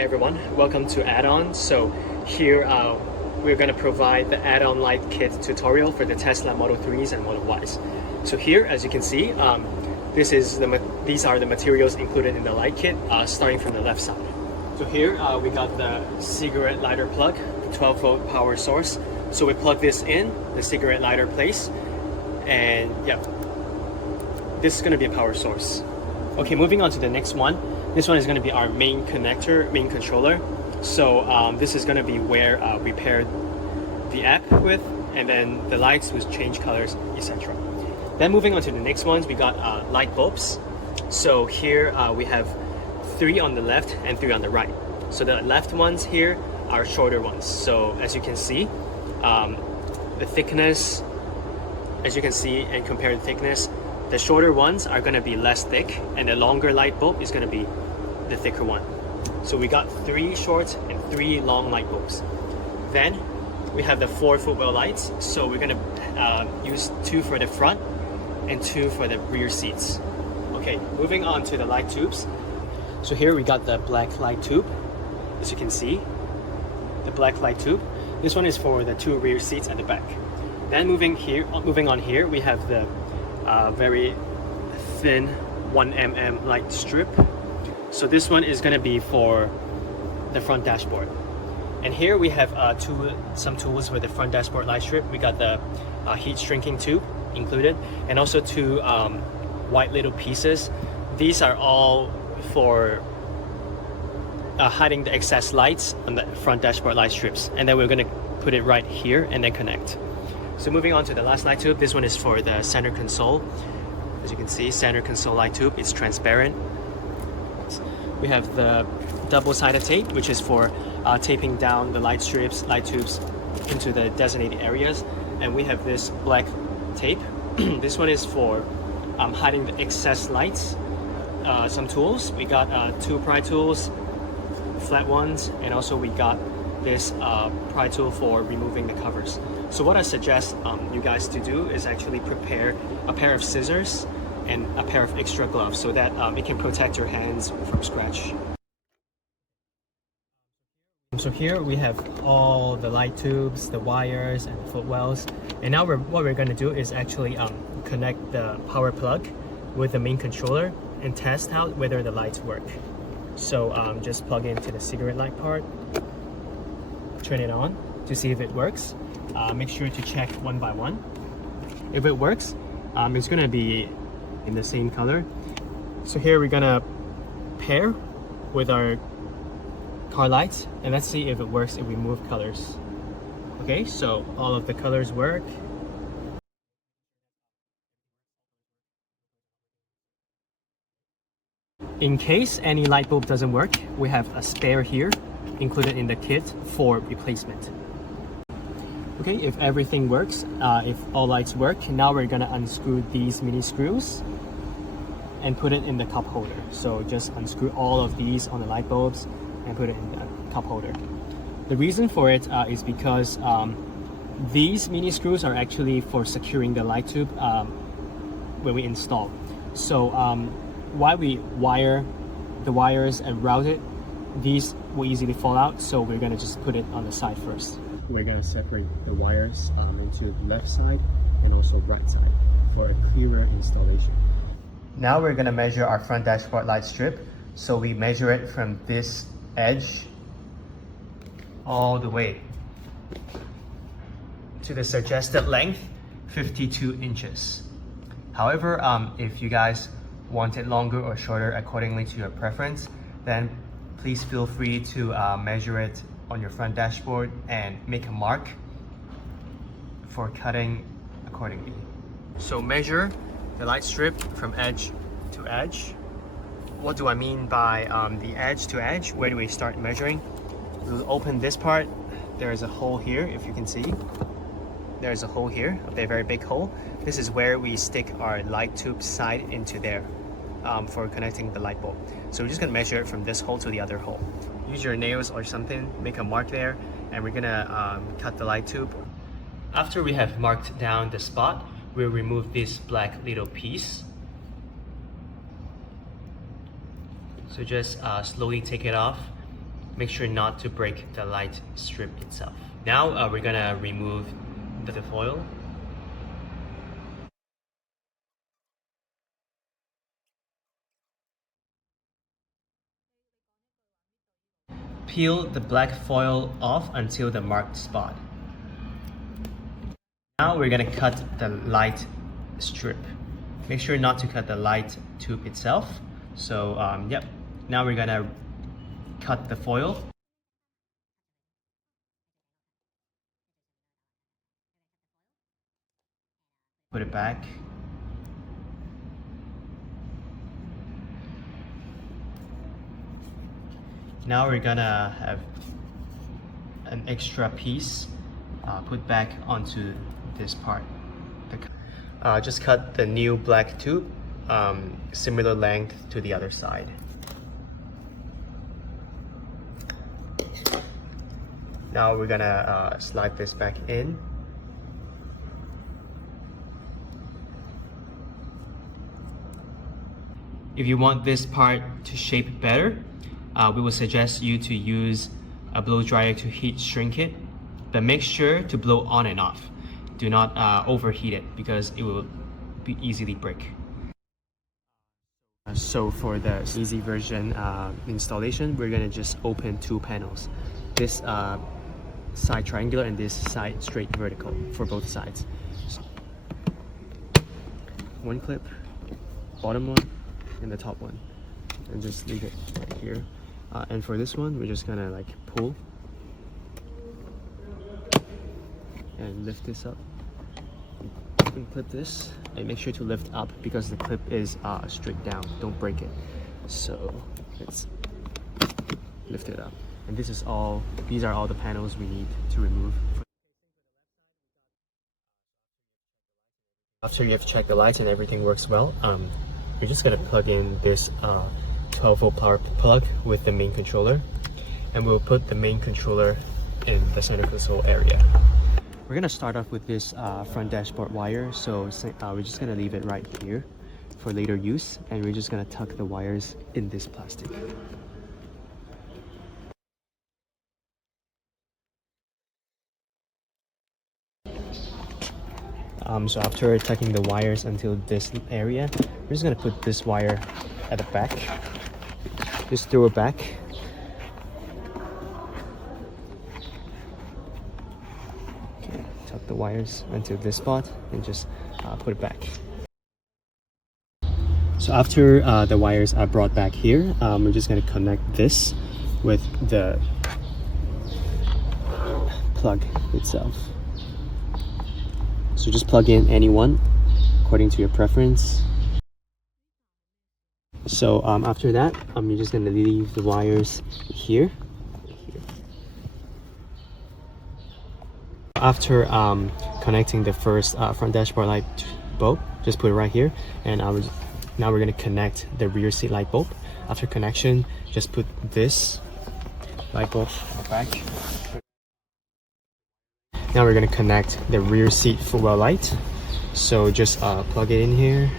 Hi everyone, welcome to add-on. So here we're going to provide the add-on light kit tutorial for the Tesla Model 3s and Model Ys. So here, as you can see, these are the materials included in the light kit, starting from the left side. So here we got the cigarette lighter plug, the 12-volt power source. So we plug this in the cigarette lighter place, and yeah, this is going to be a power source. Okay, moving on to the next one. This one is going to be our main connector, main controller. So this is going to be where we pair the app with, and then the lights will change colors, etc. Then moving on to the next ones, we got light bulbs. So here we have 3 on the left and 3 on the right. So the left ones here are shorter ones. So as you can see, the thickness, as you can see and compare the thickness, the shorter ones are going to be less thick, and the longer light bulb is going to be the thicker one. So we got 3 short and 3 long light bulbs. Then we have the 4 footwell lights. So we're going to use 2 for the front and 2 for the rear seats. Okay, moving on to the light tubes. So here we got the black light tube. As you can see, the black light tube. This one is for the 2 rear seats at the back. Then moving on here, we have the very thin 1mm light strip. So this one is going to be for the front dashboard. And here we have some tools for the front dashboard light strip. We got the heat shrinking tube included, and also 2 white little pieces. These are all for hiding the excess lights on the front dashboard light strips. And then we're going to put it right here and then connect. So moving on to the last light tube, this one is for the center console. As you can see, center console light tube, it's transparent. We have the double-sided tape, which is for taping down the light strips, light tubes into the designated areas. And we have this black tape. This one is for hiding the excess lights. Some tools, we got 2 pry tools, flat ones, and also we got this pry tool for removing the covers. So what I suggest you guys to do is actually prepare a pair of scissors and a pair of extra gloves so that it can protect your hands from scratch. So here we have all the light tubes, the wires, and the footwells. And now what we're going to do is actually connect the power plug with the main controller and test out whether the lights work. So just plug into the cigarette light part, turn it on to see if it works. Make sure to check one by one. If it works, it's going to be in the same color. So here we're going to pair with our car lights, and let's see if it works if we move colors. Okay, so all of the colors work. In case any light bulb doesn't work, we have a spare here included in the kit for replacement. Okay, if everything works, if all lights work, now we're gonna unscrew these mini screws and put it in the cup holder. So just unscrew all of these on the light bulbs and put it in the cup holder. The reason for it is because these mini screws are actually for securing the light tube when we install. So while we wire the wires and route it, these will easily fall out, so we're gonna just put it on the side first. We're gonna separate the wires into left side and also right side for a clearer installation. Now we're gonna measure our front dashboard light strip. So we measure it from this edge all the way to the suggested length, 52 inches. However, if you guys want it longer or shorter accordingly to your preference, then please feel free to measure it on your front dashboard and make a mark for cutting accordingly. So measure the light strip from edge to edge. What do I mean by the edge to edge? Where do we start measuring? We'll open this part. There is a hole here, if you can see. There's a hole here, a very big hole. This is where we stick our light tube side into there for connecting the light bulb. So we're just gonna measure it from this hole to the other hole. Use your nails or something, make a mark there, and we're gonna cut the light tube. After we have marked down the spot, we'll remove this black little piece. So just slowly take it off, make sure not to break the light strip itself. Now we're gonna remove the foil. Peel the black foil off until the marked spot. Now we're gonna cut the light strip. Make sure not to cut the light tube itself. So yep, now we're gonna cut the foil. Put it back. Now we're gonna have an extra piece put back onto this part. Just cut the new black tube, similar length to the other side. Now we're gonna slide this back in. If you want this part to shape better, we will suggest you to use a blow dryer to heat shrink it, but make sure to blow on and off. Do not overheat it because it will be easily break. So for the easy version installation, we're gonna just open two panels. This side triangular and this side straight vertical for both sides. One clip, bottom one, and the top one, and just leave it right here. And for this one, we're just gonna like pull and lift this up and clip this, and make sure to lift up because the clip is straight down. Don't break it. So let's lift it up. And these are all the panels we need to remove. After you have checked the lights and everything works well, we're just gonna plug in this 12-volt power plug with the main controller, and we'll put the main controller in the center console area. We're gonna start off with this front dashboard wire, so we're just gonna leave it right here for later use, and we're just gonna tuck the wires in this plastic. So after tucking the wires until this area, we're just gonna put this wire at the back. Just throw it back. Okay, tuck the wires until this spot and just put it back. So after the wires are brought back here, we're just gonna connect this with the plug itself. So just plug in any one according to your preference. So after that, you're just gonna leave the wires here. After connecting the first front dashboard light bulb, just put it right here. And now we're gonna connect the rear seat light bulb. After connection, just put this light bulb back. Now we're gonna connect the rear seat footwell light. So just plug it in here.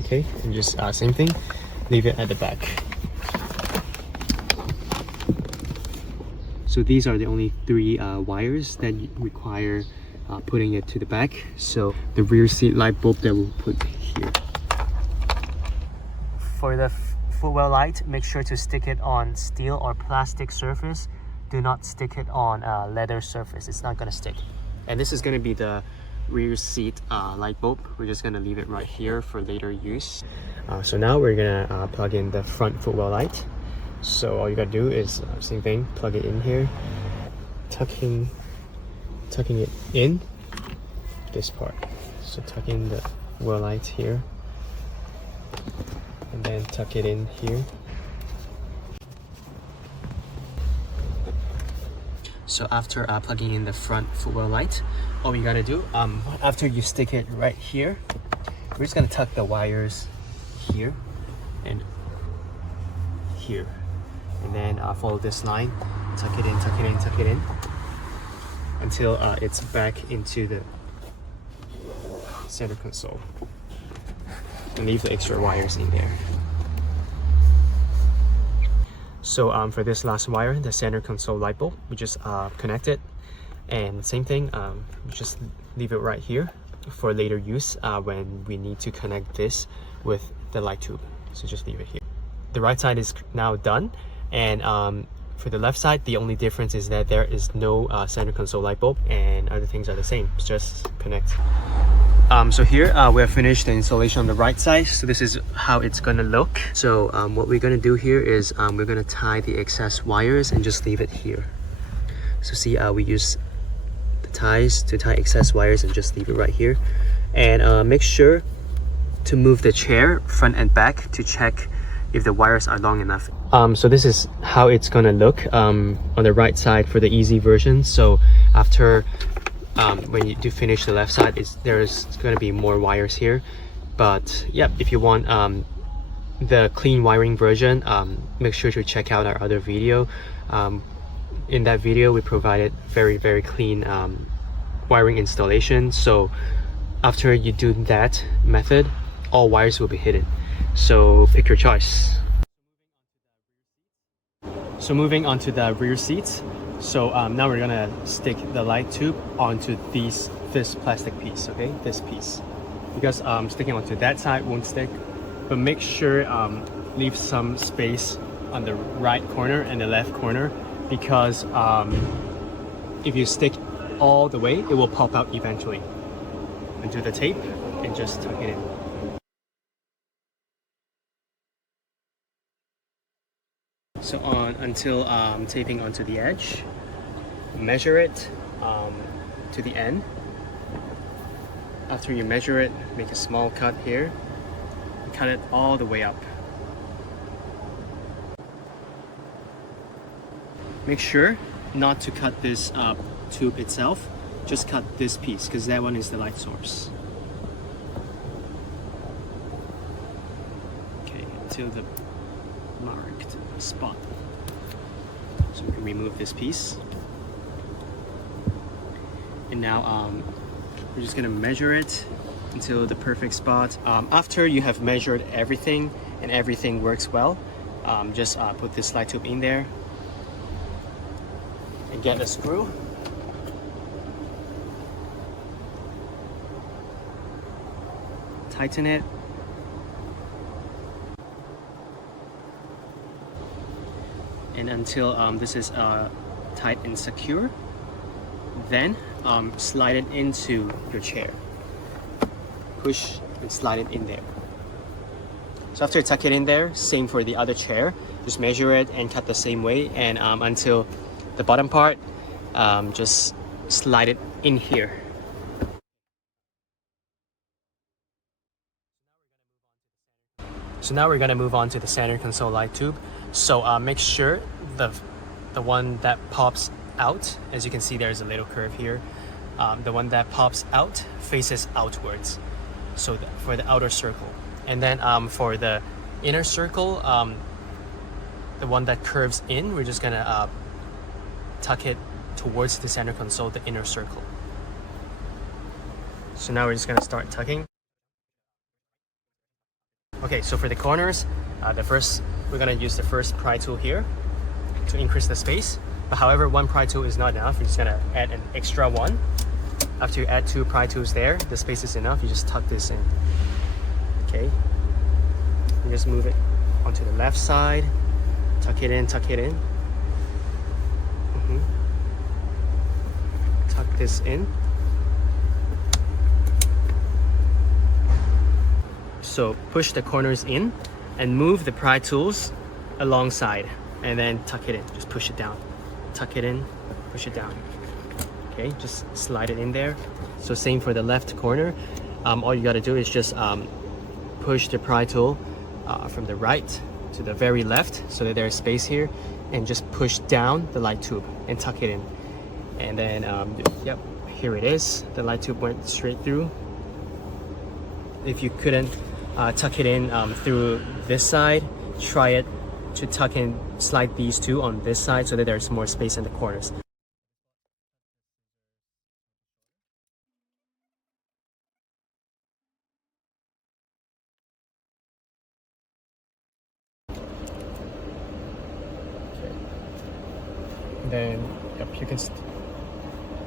Okay, and just same thing, leave it at the back. So these are the only three wires that require putting it to the back. So the rear seat light bulb that we'll put here. For the footwell light, make sure to stick it on steel or plastic surface. Do not stick it on a leather surface. It's not gonna stick. And this is gonna be the rear seat light bulb. We're just gonna leave it right here for later use. So now we're gonna plug in the front footwell light. So all you gotta do is same thing, plug it in here, tucking it in this part. So tuck in the wheel light here, and then tuck it in here. So after plugging in the front footwell light, all you gotta do, after you stick it right here, we're just gonna tuck the wires here and here, and then follow this line, tuck it in, tuck it in, tuck it in, until it's back into the center console. and leave the extra wires in there. So for this last wire, the center console light bulb, we just connect it, and same thing, we just leave it right here for later use when we need to connect this with the light tube. So just leave it here. The right side is now done, and for the left side, the only difference is that there is no center console light bulb, and other things are the same. Just connect. So here we have finished the installation on the right side. So this is how it's gonna look. So what we're gonna do here is we're gonna tie the excess wires and just leave it here. So see, we use the ties to tie excess wires and just leave it right here. And make sure to move the chair front and back to check if the wires are long enough. So this is how it's gonna look on the right side for the easy version. So after when you do finish the left side, there's going to be more wires here, but yeah, if you want the clean wiring version, make sure to check out our other video. In that video we provided very clean wiring installation. So after you do that method, all wires will be hidden, so pick your choice. So moving on to the rear seats. So now we're gonna stick the light tube onto this plastic piece, okay? This piece. Because sticking onto that side won't stick, but make sure leave some space on the right corner and the left corner, because if you stick all the way, it will pop out eventually. Undo the tape and just tuck it in. So until taping onto the edge, measure it to the end. After you measure it, make a small cut here, cut it all the way up. Make sure not to cut this tube itself, just cut this piece, because that one is the light source. Okay, until the marked spot. So we can remove this piece. And now we're just gonna measure it until the perfect spot. After you have measured everything and everything works well, just put this light tube in there and get a screw. Tighten it. And until this is tight and secure, then slide it into your chair. Push and slide it in there. So after you tuck it in there, same for the other chair. Just measure it and cut the same way, and until the bottom part, just slide it in here. So now we're gonna move on to the center console light tube. So make sure the one that pops out, as you can see there's a little curve here, the one that pops out faces outwards, so for the outer circle. And then for the inner circle, the one that curves in, we're just gonna tuck it towards the center console, the inner circle. So now we're just gonna start tucking. Okay, so for the corners, we're gonna use the first pry tool here to increase the space. But however, one pry tool is not enough. You're just gonna add an extra one. After you add 2 pry tools there, the space is enough. You just tuck this in. Okay. You just move it onto the left side. Tuck it in, tuck it in. Tuck this in. So push the corners in and move the pry tools alongside, and then tuck it in. Just push it down. Tuck it in, push it down. Okay, just slide it in there. So same for the left corner. All you gotta do is just push the pry tool from the right to the very left, so that there's space here, and just push down the light tube and tuck it in. And then, yep, here it is. The light tube went straight through. If you couldn't tuck it in through this side, try it to tuck in, slide these two on this side so that there's more space in the corners. then yep, you can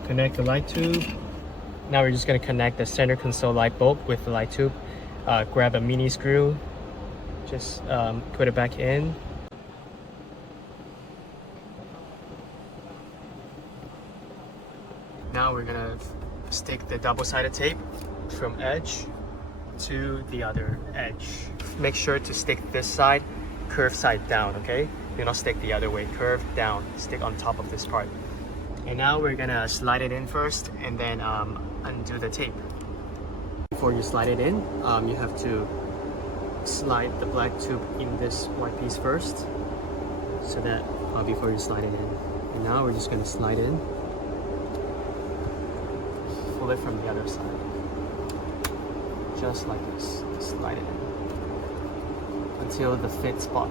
connect the light tube. Now we're just going to connect the center console light bulb with the light tube. Grab a mini screw, just put it back in. Now we're going to stick the double-sided tape from edge to the other edge. Make sure to stick this side, curve side down, okay? Do not stick the other way, curve down, stick on top of this part. And now we're gonna slide it in first and then undo the tape. Before you slide it in, you have to slide the black tube in this white piece first, so that before you slide it in. And now we're just gonna slide in, pull it from the other side. Just like this, slide it in until the fit spot.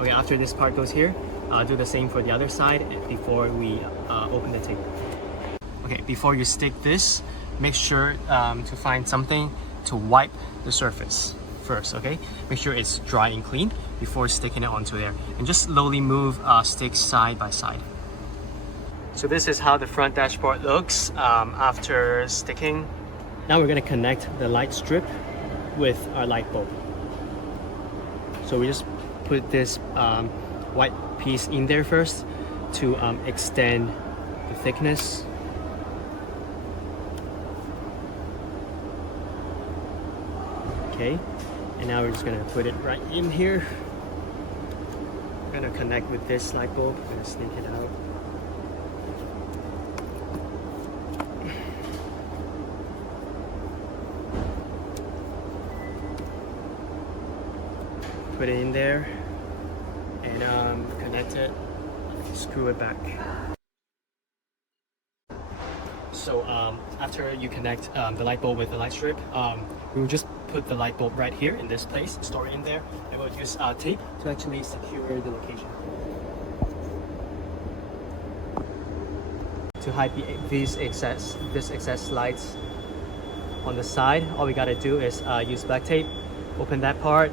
Okay, after this part goes here, do the same for the other side before we open the tape. Okay, before you stick this, make sure to find something to wipe the surface first, okay? Make sure it's dry and clean before sticking it onto there. And just slowly move sticks side by side. So this is how the front dashboard looks after sticking. Now we're going to connect the light strip with our light bulb. So we just put this white piece in there first to extend the thickness. Okay, and now we're just going to put it right in here. We're going to connect with this light bulb. We're going to snake it out. Put it in there and connect it, screw it back. So after you connect the light bulb with the light strip, we will just put the light bulb right here in this place, store it in there, and we'll use tape to actually secure the location. To hide this excess lights on the side, all we gotta do is use black tape, open that part,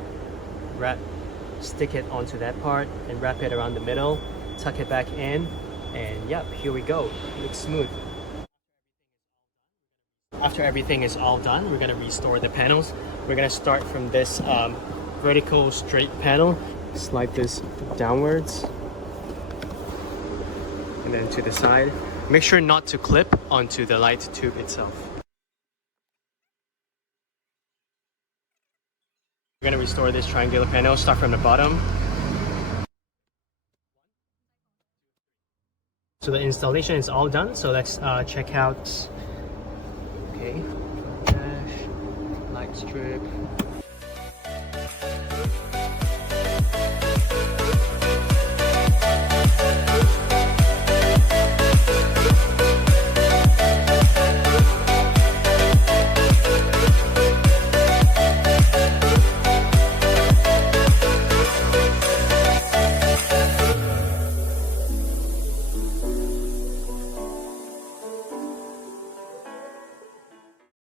stick it onto that part and wrap it around the middle, tuck it back in, and yep, here we go. It looks smooth. After everything is all done, we're gonna restore the panels. We're gonna start from this vertical straight panel, slide this downwards, and then to the side. Make sure not to clip onto the light tube itself. We're going to restore this triangular panel, start from the bottom. So the installation is all done, so let's check out. Okay, dash, light strip.